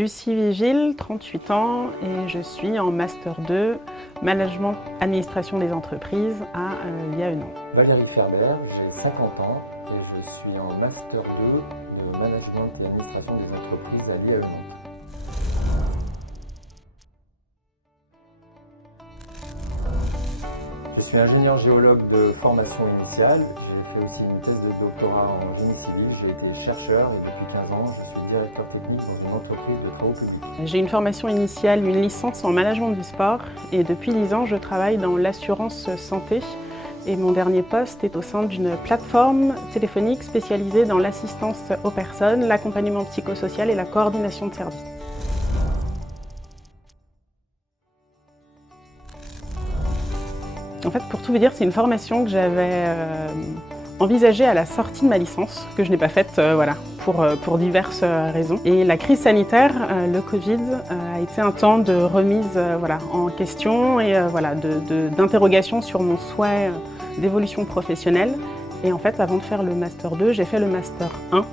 Lucie Vigile, 38 ans et je suis en Master 2 Management Administration des entreprises à l'IAE Nantes. Valérie Ferber, j'ai 50 ans et je suis en Master 2 de Management et Administration des entreprises à l'IAE Nantes. Je suis ingénieur géologue de formation initiale. J'ai fait aussi une thèse de doctorat en génie civil. J'ai été chercheur et depuis 15 ans, je suis directeur technique dans une entreprise de travaux publics. J'ai une formation initiale, une licence en management du sport et depuis 10 ans, je travaille dans l'assurance santé. Et mon dernier poste est au sein d'une plateforme téléphonique spécialisée dans l'assistance aux personnes, l'accompagnement psychosocial et la coordination de services. En fait, pour tout vous dire, c'est une formation que j'avais envisagée à la sortie de ma licence, que je n'ai pas faite pour diverses raisons. Et la crise sanitaire, le Covid, a été un temps de remise en question et d'interrogation sur mon souhait d'évolution professionnelle. Et en fait, avant de faire le Master 2, j'ai fait le Master 1,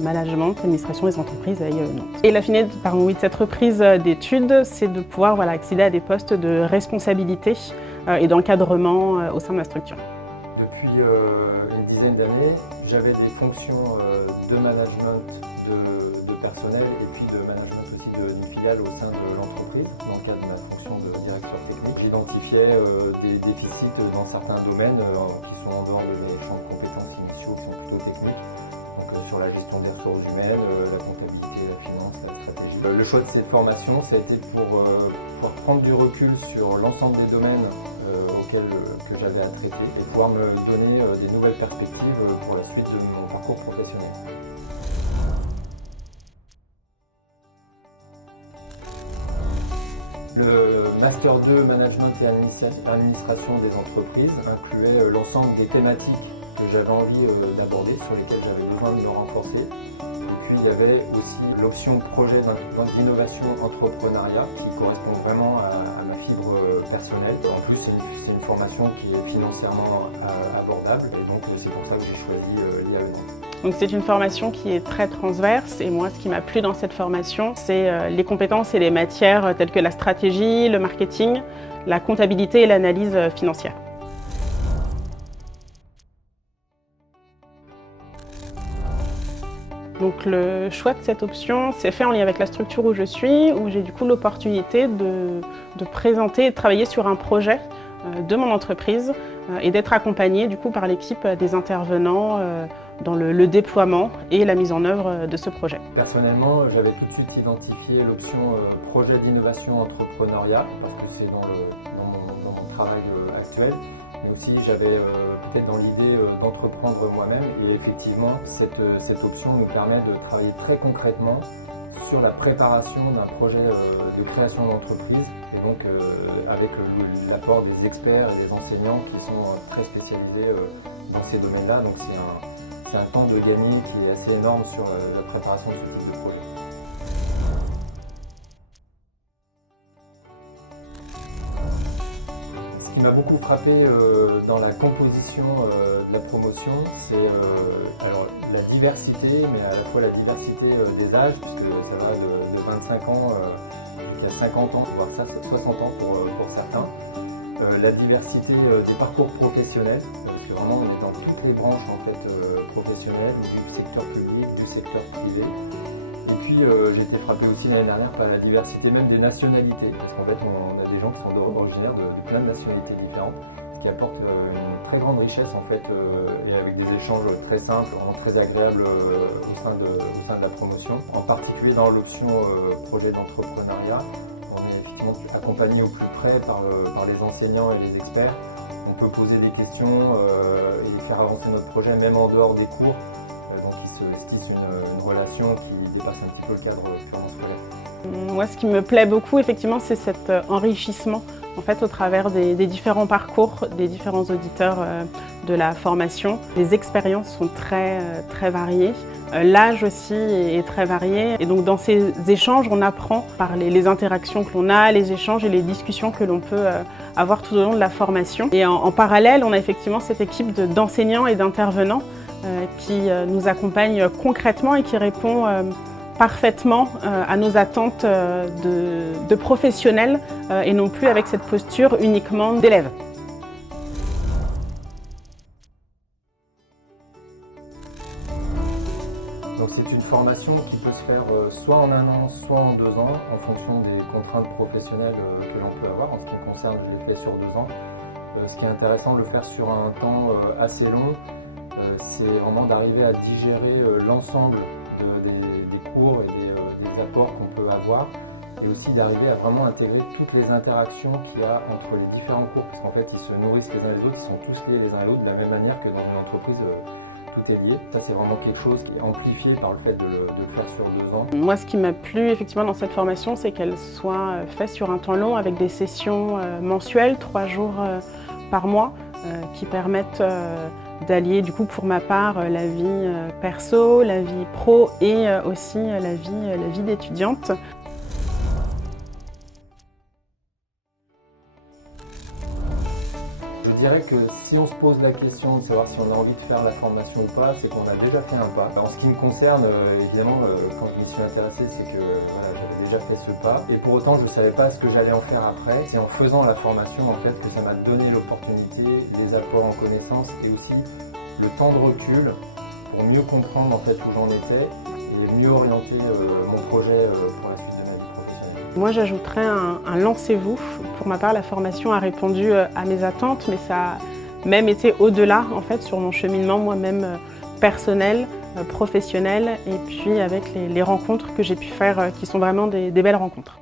Management, Administration des entreprises à l'IAE Nantes. Et la finalité de cette reprise d'études, c'est de pouvoir accéder à des postes de responsabilité et d'encadrement au sein de ma structure. Depuis une dizaine d'années, j'avais des fonctions de management de personnel et puis de management aussi d'une filiale au sein de l'entreprise, dans le cadre de ma fonction de directeur technique. J'identifiais des déficits dans certains domaines qui sont en dehors de mes champs de compétences initiaux, qui sont plutôt techniques. Donc sur la gestion des ressources humaines, la comptabilité, la finance, la stratégie. Le choix de cette formation, ça a été pour pouvoir prendre du recul sur l'ensemble des domaines que j'avais à traiter et pouvoir me donner des nouvelles perspectives pour la suite de mon parcours professionnel. Le Master 2 Management et Administration des entreprises incluait l'ensemble des thématiques que j'avais envie d'aborder, sur lesquelles j'avais besoin de me renforcer. Et puis il y avait aussi l'option projet d'innovation entrepreneuriat qui correspond vraiment à ma fibre personnelle. En plus, c'est une formation qui est financièrement abordable et donc c'est pour ça que j'ai choisi l'IAE Nantes. Donc c'est une formation qui est très transverse et moi ce qui m'a plu dans cette formation, c'est les compétences et les matières telles que la stratégie, le marketing, la comptabilité et l'analyse financière. Donc le choix de cette option s'est fait en lien avec la structure où je suis, où j'ai du coup l'opportunité de présenter et de travailler sur un projet de mon entreprise et d'être accompagnée du coup par l'équipe des intervenants dans le déploiement et la mise en œuvre de ce projet. Personnellement, j'avais tout de suite identifié l'option projet d'innovation entrepreneuriat parce que c'est dans mon travail actuel. Mais aussi j'avais peut-être dans l'idée d'entreprendre moi-même et effectivement cette option nous permet de travailler très concrètement sur la préparation d'un projet de création d'entreprise et donc avec l'apport des experts et des enseignants qui sont très spécialisés dans ces domaines-là. Donc c'est un temps de gagner qui est assez énorme sur la préparation de ce type de projet. Ce qui m'a beaucoup frappé dans la composition de la promotion, c'est la diversité, mais à la fois la diversité des âges, puisque ça va de 25 ans jusqu'à 50 ans, voire 60 ans pour certains. La diversité des parcours professionnels, parce que vraiment on est dans toutes les branches en fait, professionnelles, du secteur public, du secteur privé. Et puis j'ai été frappé aussi l'année dernière par la diversité même des nationalités, parce qu'en fait on a des gens qui sont originaires de plein de nationalités différentes, qui apportent une très grande richesse en fait, et avec des échanges très simples, très agréables au sein de la promotion. En particulier dans l'option projet d'entrepreneuriat, on est effectivement accompagné au plus près par les enseignants et les experts. On peut poser des questions et faire avancer notre projet même en dehors des cours. Donc il se tisse une relation qui dépasse un petit peu le cadre purement scolaire. Moi ce qui me plaît beaucoup effectivement c'est cet enrichissement en fait, au travers des différents parcours, des différents auditeurs de la formation. Les expériences sont très variées. L'âge aussi est très varié. Et donc dans ces échanges, on apprend par les interactions que l'on a, les échanges et les discussions que l'on peut avoir tout au long de la formation. Et en parallèle, on a effectivement cette équipe d'enseignants et d'intervenants qui nous accompagne concrètement et qui répond parfaitement à nos attentes de professionnels et non plus avec cette posture uniquement d'élèves. Donc c'est une formation qui peut se faire soit en 1 an, soit en 2 ans, en fonction des contraintes professionnelles que l'on peut avoir. En ce qui me concerne, je l'ai fait sur 2 ans. Ce qui est intéressant de le faire sur un temps assez long, c'est vraiment d'arriver à digérer l'ensemble des cours et des apports qu'on peut avoir, et aussi d'arriver à vraiment intégrer toutes les interactions qu'il y a entre les différents cours, parce qu'en fait ils se nourrissent les uns les autres, ils sont tous liés les uns à l'autre de la même manière que dans une entreprise. Tout est lié. Ça, c'est vraiment quelque chose qui est amplifié par le fait de le faire sur 2 ans. Moi, ce qui m'a plu effectivement dans cette formation, c'est qu'elle soit faite sur un temps long avec des sessions mensuelles, 3 jours par mois, qui permettent d'allier, du coup, pour ma part, la vie perso, la vie pro et aussi la vie d'étudiante. Je dirais que si on se pose la question de savoir si on a envie de faire la formation ou pas, c'est qu'on a déjà fait un pas. En ce qui me concerne, évidemment, quand je m'y suis intéressé, c'est que voilà, j'avais déjà fait ce pas. Et pour autant, je ne savais pas ce que j'allais en faire après. C'est en faisant la formation, en fait, que ça m'a donné l'opportunité, les apports en connaissances et aussi le temps de recul pour mieux comprendre en fait où j'en étais et mieux orienter mon projet pour la suite de ma vie professionnelle. Moi, j'ajouterais un lancez-vous. Pour ma part, la formation a répondu à mes attentes, mais ça a même été au-delà, en fait, sur mon cheminement moi-même personnel, professionnel, et puis avec les rencontres que j'ai pu faire, qui sont vraiment des belles rencontres.